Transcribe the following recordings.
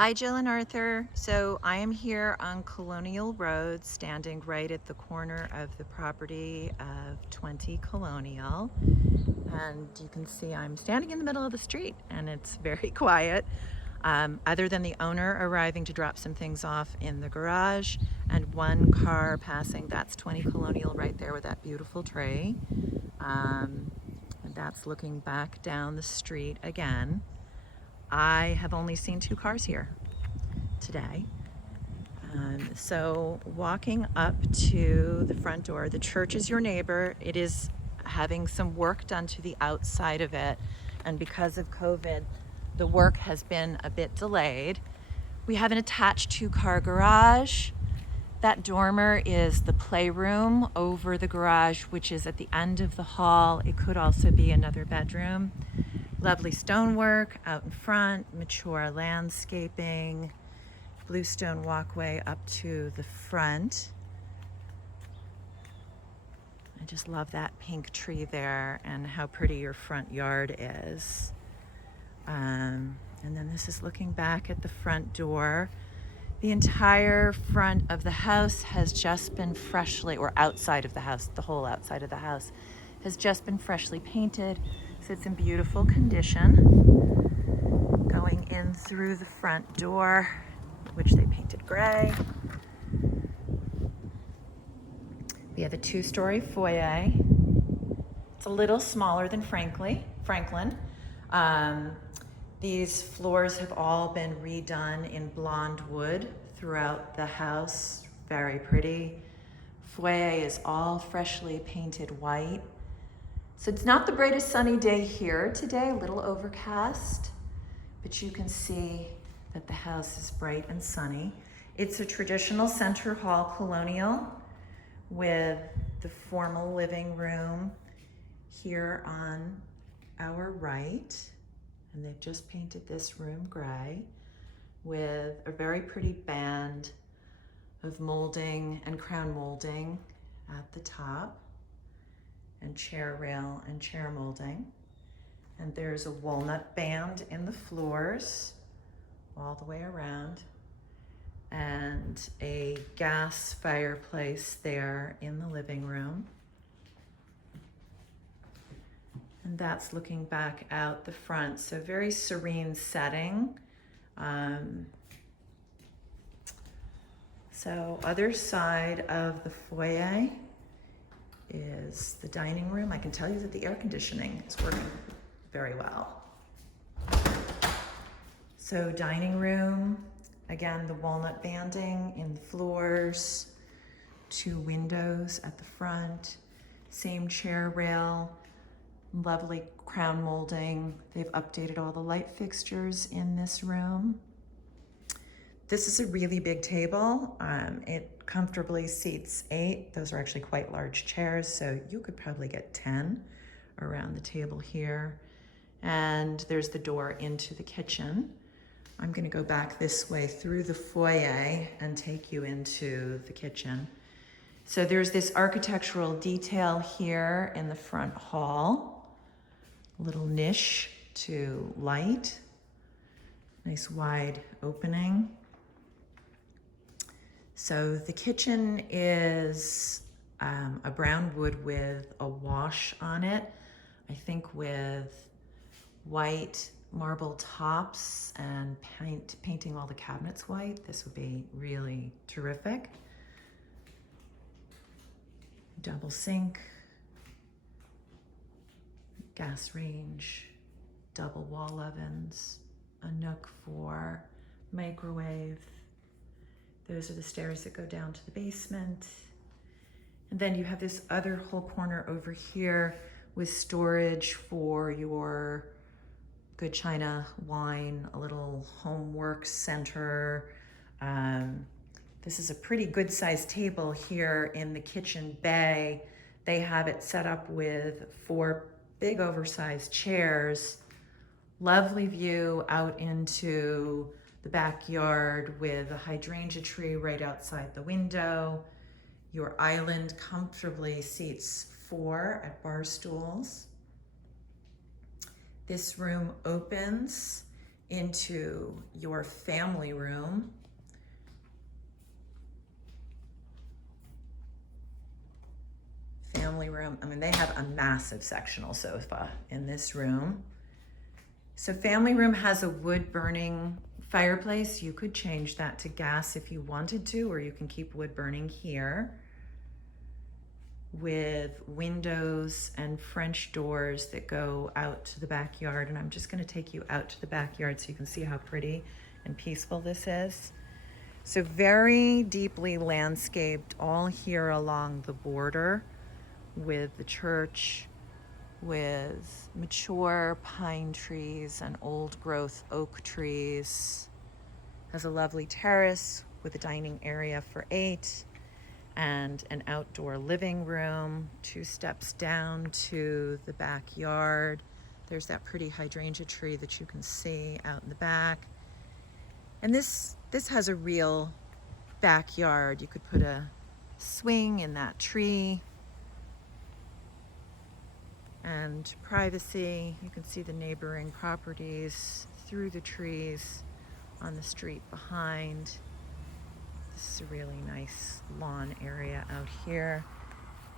Hi, Jill and Arthur. So I am here on Colonial Road, standing right at the corner of the property of 20 Colonial. And you can see I'm standing in the middle of the street and it's very quiet. Other than the owner arriving to drop some things off in the garage and one car passing, that's 20 Colonial right there with that beautiful tree. And that's looking back down the street again. I have only seen two cars here today. So walking up to the front door, the church is your neighbor. It is having some work done to the outside of it. And because of COVID, the work has been a bit delayed. We have an attached two-car garage. That dormer is the playroom over the garage, which is at the end of the hall. It could also be another bedroom. Lovely stonework out in front, mature landscaping, bluestone walkway up to the front. I just love that pink tree there and how pretty your front yard is. And then this is looking back at the front door. The entire front of the house has just been freshly, or outside of the house, the whole outside of the house has just been freshly painted. So it's in beautiful condition. Going in through the front door, which they painted gray. We have a two-story foyer. It's a little smaller than Franklin. These floors have all been redone in blonde wood throughout the house. Very pretty. Foyer is all freshly painted white. So it's not the brightest sunny day here today, a little overcast, but you can see that the house is bright and sunny. It's a traditional center hall colonial with the formal living room here on our right. And they've just painted this room gray with a very pretty band of molding and crown molding at the top, and chair rail and chair molding. And there's a walnut band in the floors all the way around, and a gas fireplace there in the living room. And that's looking back out the front. So very serene setting. So other side of the foyer is the dining room. I can tell you that the air conditioning is working very well. So dining room, again, the walnut banding in the floors, two windows at the front, same chair rail, lovely crown molding. They've updated all the light fixtures in this room. This is a really big table. It comfortably seats 8. Those are actually quite large chairs, so you could probably get 10 around the table here. And there's the door into the kitchen. I'm gonna go back this way through the foyer and take you into the kitchen. So there's this architectural detail here in the front hall. Little niche to light, nice wide opening. So the kitchen is a brown wood with a wash on it, I think with white marble tops and painting all the cabinets white. This would be really terrific. Double sink, gas range, double wall ovens, a nook for microwave. Those are the stairs that go down to the basement. And then you have this other whole corner over here with storage for your good china, wine, a little homework center. This is a pretty good sized table here in the kitchen bay. They have it set up with 4 big oversized chairs, lovely view out into the backyard with a hydrangea tree right outside the window. Your island comfortably seats 4 at bar stools. This room opens into your family room. I mean, they have a massive sectional sofa in this room. So family room has a wood burning fireplace. You could change that to gas if you wanted to, or you can keep wood burning here, with windows and French doors that go out to the backyard. And I'm just going to take you out to the backyard so you can see how pretty and peaceful this is. So very deeply landscaped all here along the border, with the church, with mature pine trees and old growth oak trees. Has a lovely terrace with a dining area for 8 and an outdoor living room. 2 steps down to the backyard. There's that pretty hydrangea tree that you can see out in the back. And this has a real backyard. You could put a swing in that tree. And privacy, you can see the neighboring properties through the trees on the street behind. This is a really nice lawn area out here.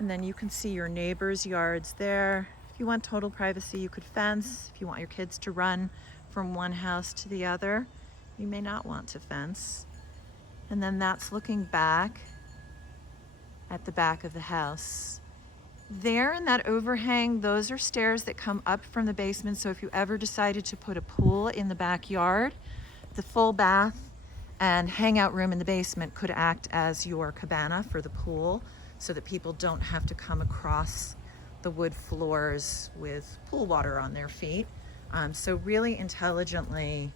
And then you can see your neighbors' yards there. If you want total privacy, you could fence. If you want your kids to run from one house to the other, you may not want to fence. And then that's looking back at the back of the house. There in that overhang, those are stairs that come up from the basement. So if you ever decided to put a pool in the backyard, the full bath and hangout room in the basement could act as your cabana for the pool, so that people don't have to come across the wood floors with pool water on their feet. So really intelligently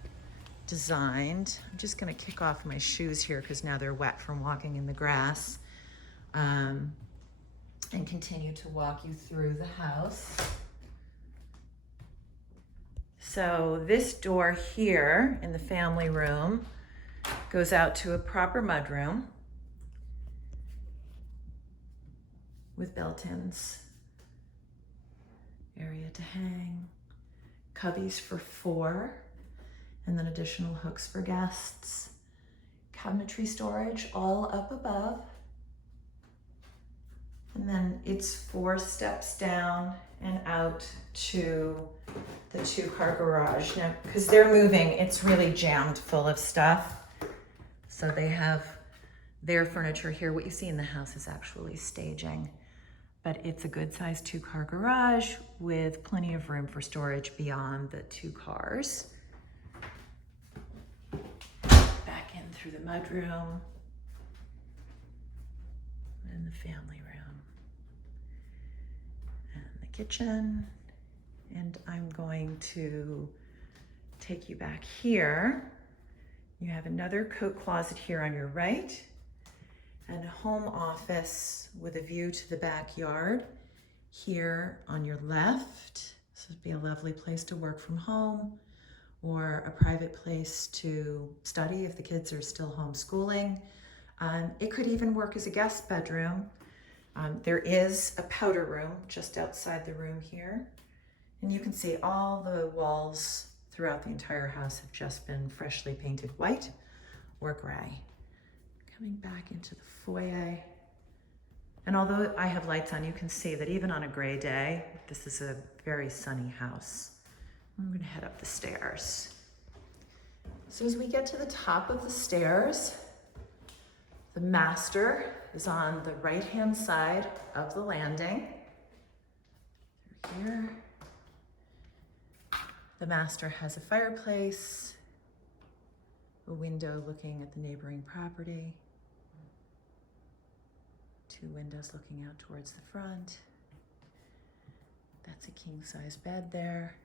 designed. I'm just going to kick off my shoes here because now they're wet from walking in the grass. And continue to walk you through the house. So this door here in the family room goes out to a proper mudroom with built-ins, area to hang, cubbies for 4, and then additional hooks for guests, cabinetry storage all up above. And then it's 4 steps down and out to the 2-car garage. Now, because they're moving, it's really jammed full of stuff. So they have their furniture here. What you see in the house is actually staging, but it's a good sized 2-car garage with plenty of room for storage beyond the 2 cars. Back in through the mudroom and the family room. Kitchen, and I'm going to take you back here. You have another coat closet here on your right, and a home office with a view to the backyard here on your left. This would be a lovely place to work from home, or a private place to study if the kids are still homeschooling. It could even work as a guest bedroom. There is a powder room just outside the room here. And you can see all the walls throughout the entire house have just been freshly painted white or gray. Coming back into the foyer. And although I have lights on, you can see that even on a gray day, this is a very sunny house. I'm gonna head up the stairs. So as we get to the top of the stairs, the master is on the right-hand side of the landing. Through here. The master has a fireplace, a window looking at the neighboring property, 2 windows looking out towards the front. That's a king-size bed there,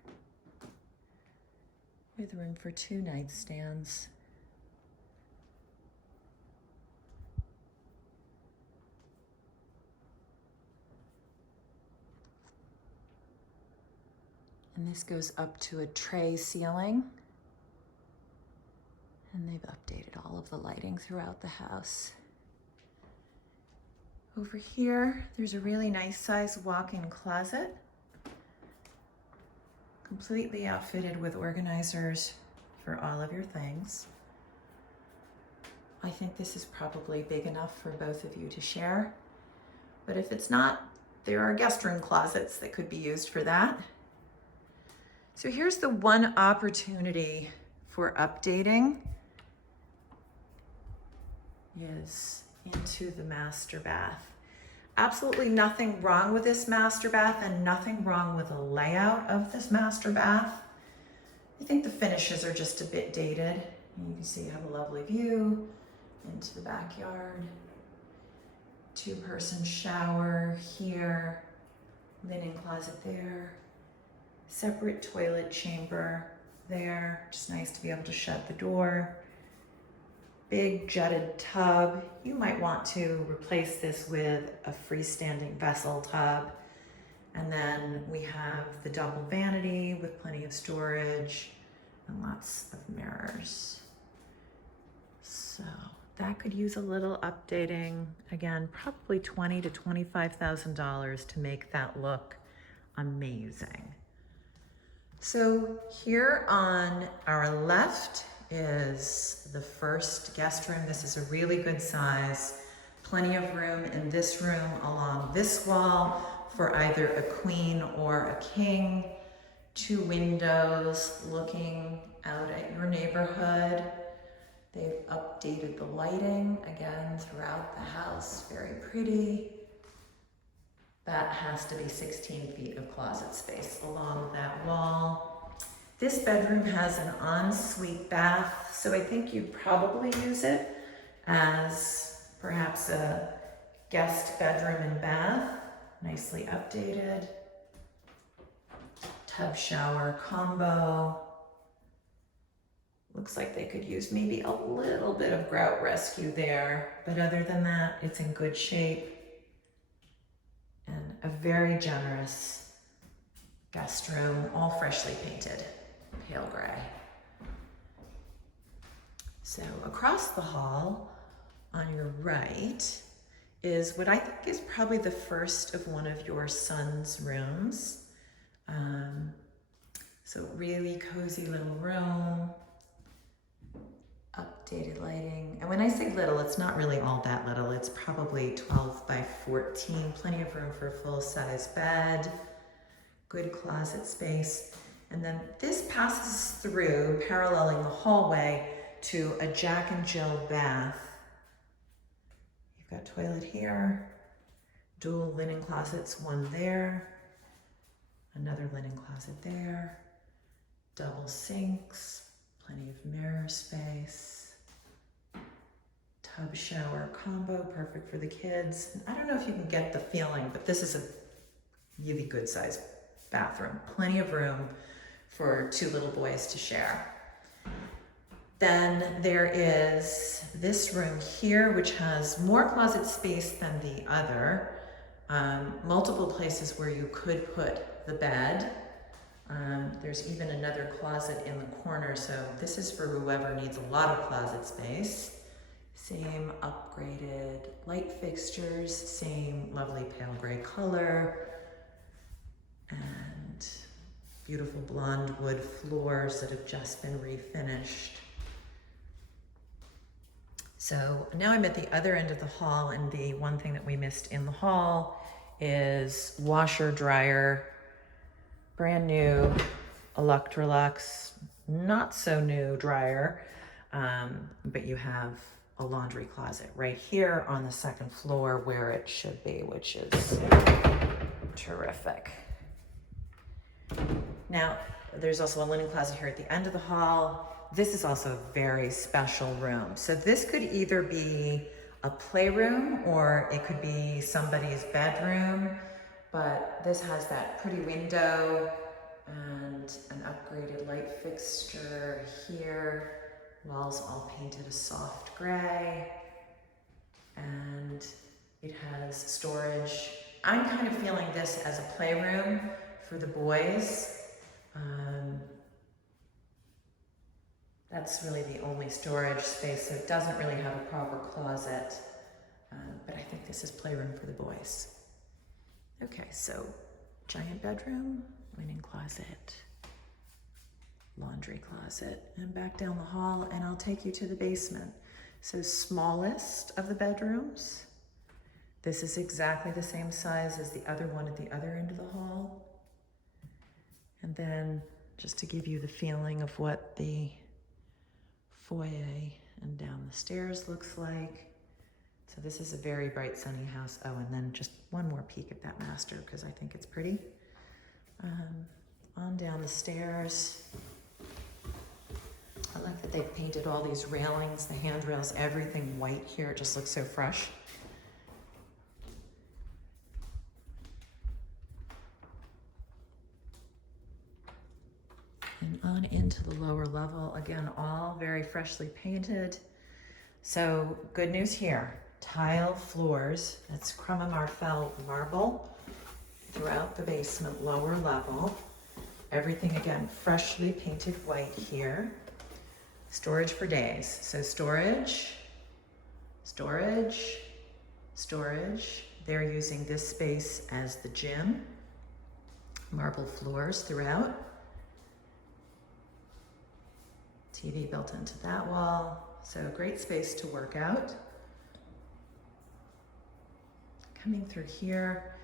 with room for 2 nightstands. And this goes up to a tray ceiling. And they've updated all of the lighting throughout the house. Over here, there's a really nice sized walk-in closet, completely outfitted with organizers for all of your things. I think this is probably big enough for both of you to share, but if it's not, there are guest room closets that could be used for that. So here's the one opportunity for updating is into the master bath. Absolutely nothing wrong with this master bath and nothing wrong with the layout of this master bath. I think the finishes are just a bit dated. You can see you have a lovely view into the backyard. Two-person shower here, linen closet there, separate toilet chamber there. Just nice to be able to shut the door. Big jutted tub. You might want to replace this with a freestanding vessel tub. And then we have the double vanity with plenty of storage and lots of mirrors. So that could use a little updating. Again, probably $20,000 to $25,000 to make that look amazing. So here on our left is the first guest room. This is a really good size. Plenty of room in this room along this wall for either a queen or a king. Two windows looking out at your neighborhood. They've updated the lighting again throughout the house. Very pretty. That has to be 16 feet of closet space along that wall. This bedroom has an ensuite bath, so I think you'd probably use it as perhaps a guest bedroom and bath. Nicely updated. Tub shower combo. Looks like they could use maybe a little bit of grout rescue there, but other than that, it's in good shape. And a very generous guest room, all freshly painted, pale gray. So across the hall on your right is what I think is probably the first of one of your son's rooms. So really cozy little room, updated lighting. And when I say little, it's not really all that little. It's probably 12 by 14, plenty of room for a full-size bed, good closet space. And then this passes through, paralleling the hallway, to a Jack and Jill bath. You've got toilet here, dual linen closets, one there, another linen closet there, double sinks, plenty of mirror space, tub shower combo, perfect for the kids. I don't know if you can get the feeling, but this is a really good sized bathroom. Plenty of room for two little boys to share. Then there is this room here, which has more closet space than the other. Multiple places where you could put the bed. There's even another closet in the corner, so this is for whoever needs a lot of closet space. Same upgraded light fixtures, same lovely pale gray color, and beautiful blonde wood floors that have just been refinished. So now I'm at the other end of the hall, and the one thing that we missed in the hall is washer, dryer, brand new Electrolux, not so new dryer, but you have a laundry closet right here on the second floor where it should be, which is terrific. Now, there's also a linen closet here at the end of the hall. This is also a very special room. So this could either be a playroom or it could be somebody's bedroom, but this has that pretty window and an upgraded light fixture here. Walls all painted a soft gray, and it has storage. I'm kind of feeling this as a playroom for the boys. That's really the only storage space, so it doesn't really have a proper closet, but I think this is playroom for the boys. Okay, so giant bedroom, linen closet, laundry closet. And back down the hall, and I'll take you to the basement. So smallest of the bedrooms. This is exactly the same size as the other one at the other end of the hall. And then just to give you the feeling of what the foyer and down the stairs looks like. So this is a very bright, sunny house. Oh, and then just one more peek at that master because I think it's pretty. On down the stairs. I like that they've painted all these railings, the handrails, everything white here. It just looks so fresh. And on into the lower level, again, all very freshly painted. So good news here, tile floors, that's Crema-Marfell marble throughout the basement, lower level. Everything, again, freshly painted white here. Storage for days. So storage, storage, storage. They're using this space as the gym. Marble floors throughout. TV built into that wall. So great space to work out. Coming through here,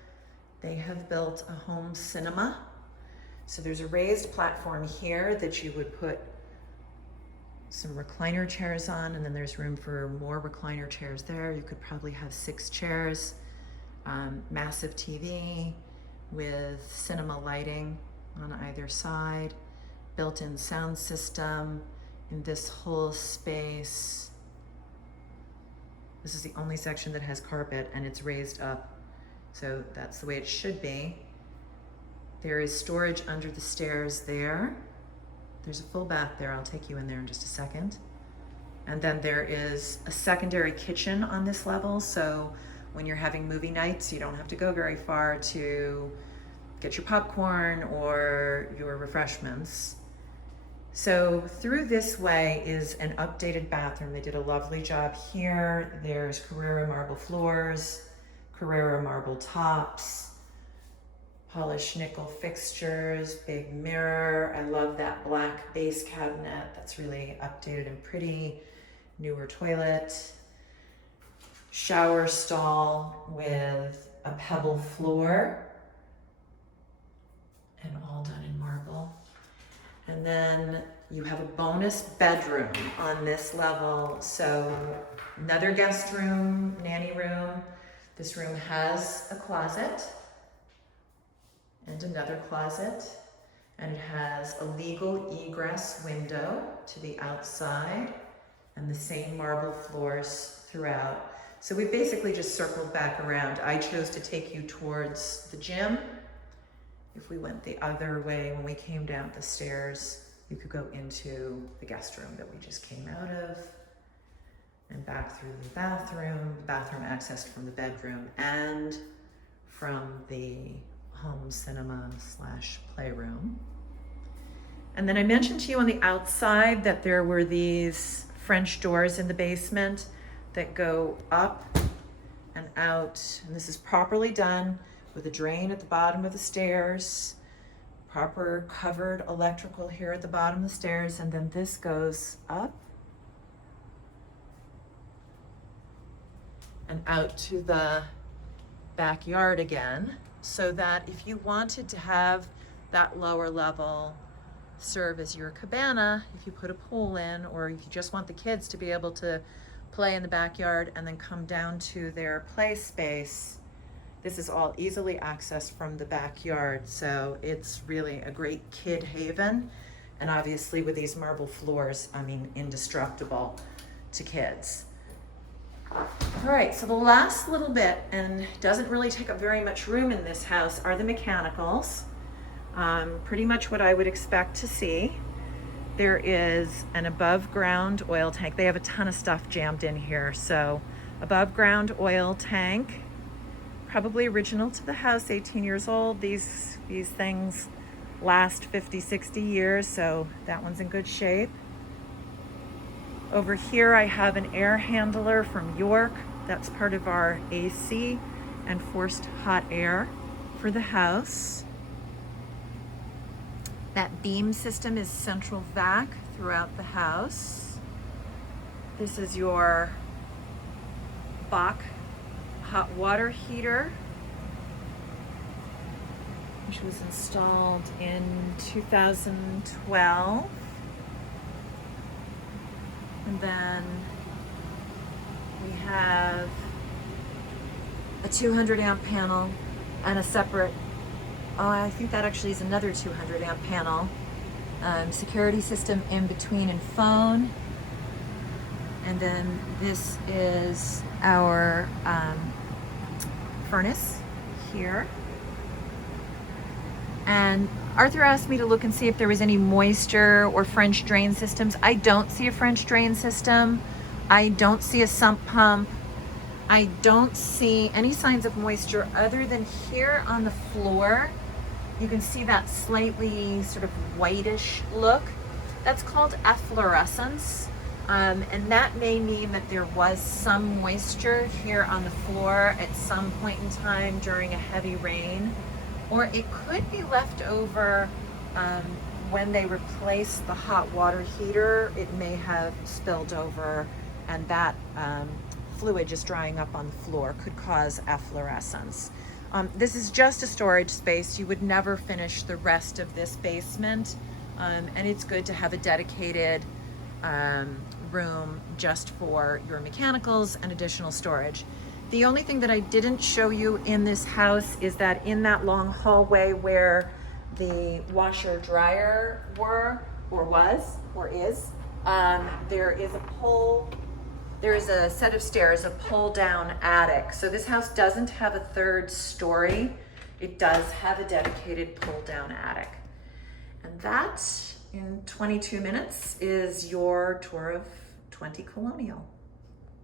they have built a home cinema. So there's a raised platform here that you would put some recliner chairs on, and then there's room for more recliner chairs there. You could probably have 6 chairs. Massive TV with cinema lighting on either side. Built-in sound system in this whole space. This is the only section that has carpet and it's raised up. So that's the way it should be. There is storage under the stairs there. There's a full bath there. I'll take you in there in just a second. And then there is a secondary kitchen on this level. So when you're having movie nights, you don't have to go very far to get your popcorn or your refreshments. So through this way is an updated bathroom. They did a lovely job here. There's Carrara marble floors, Carrara marble tops, polished nickel fixtures, big mirror. I love that black base cabinet. That's really updated and pretty. Newer toilet. Shower stall with a pebble floor. And all done in marble. And then you have a bonus bedroom on this level. So another guest room, nanny room. This room has a closet and another closet, and it has a legal egress window to the outside and the same marble floors throughout. So we basically just circled back around. I chose to take you towards the gym. If we went the other way, when we came down the stairs, you could go into the guest room that we just came out of and back through the bathroom accessed from the bedroom and from the home cinema / playroom. And then I mentioned to you on the outside that there were these French doors in the basement that go up and out, and this is properly done with a drain at the bottom of the stairs, proper covered electrical here at the bottom of the stairs, and then this goes up and out to the backyard again, so that if you wanted to have that lower level serve as your cabana, if you put a pool in, or if you just want the kids to be able to play in the backyard and then come down to their play space, this is all easily accessed from the backyard. So it's really a great kid haven. And obviously with these marble floors, I mean, indestructible to kids. All right, so the last little bit, and doesn't really take up very much room in this house, are the mechanicals. Pretty much what I would expect to see. There is an above ground oil tank. They have a ton of stuff jammed in here. So above ground oil tank, probably original to the house, 18 years old. These things last 50, 60 years, so that one's in good shape. Over here I have an air handler from York. That's part of our AC and forced hot air for the house. That beam system is central vac throughout the house. This is your Bach hot water heater, which was installed in 2012. And then we have a 200 amp panel and a separate, I think that actually is another 200 amp panel. Security system in between and phone. And then this is our furnace here. And Arthur asked me to look and see if there was any moisture or French drain systems. I don't see a French drain system. I don't see a sump pump. I don't see any signs of moisture other than here on the floor. You can see that slightly sort of whitish look. That's called efflorescence. And that may mean that there was some moisture here on the floor at some point in time during a heavy rain. Or it could be left over when they replaced the hot water heater. It may have spilled over, and that fluid just drying up on the floor could cause efflorescence. This is just a storage space. You would never finish the rest of this basement, and it's good to have a dedicated room just for your mechanicals and additional storage. The only thing that I didn't show you in this house is that in that long hallway where the washer dryer were, or was, or is, there is a set of stairs, a pull down attic. So this house doesn't have a third story. It does have a dedicated pull down attic. And that, in 22 minutes, is your tour of 20 Colonial.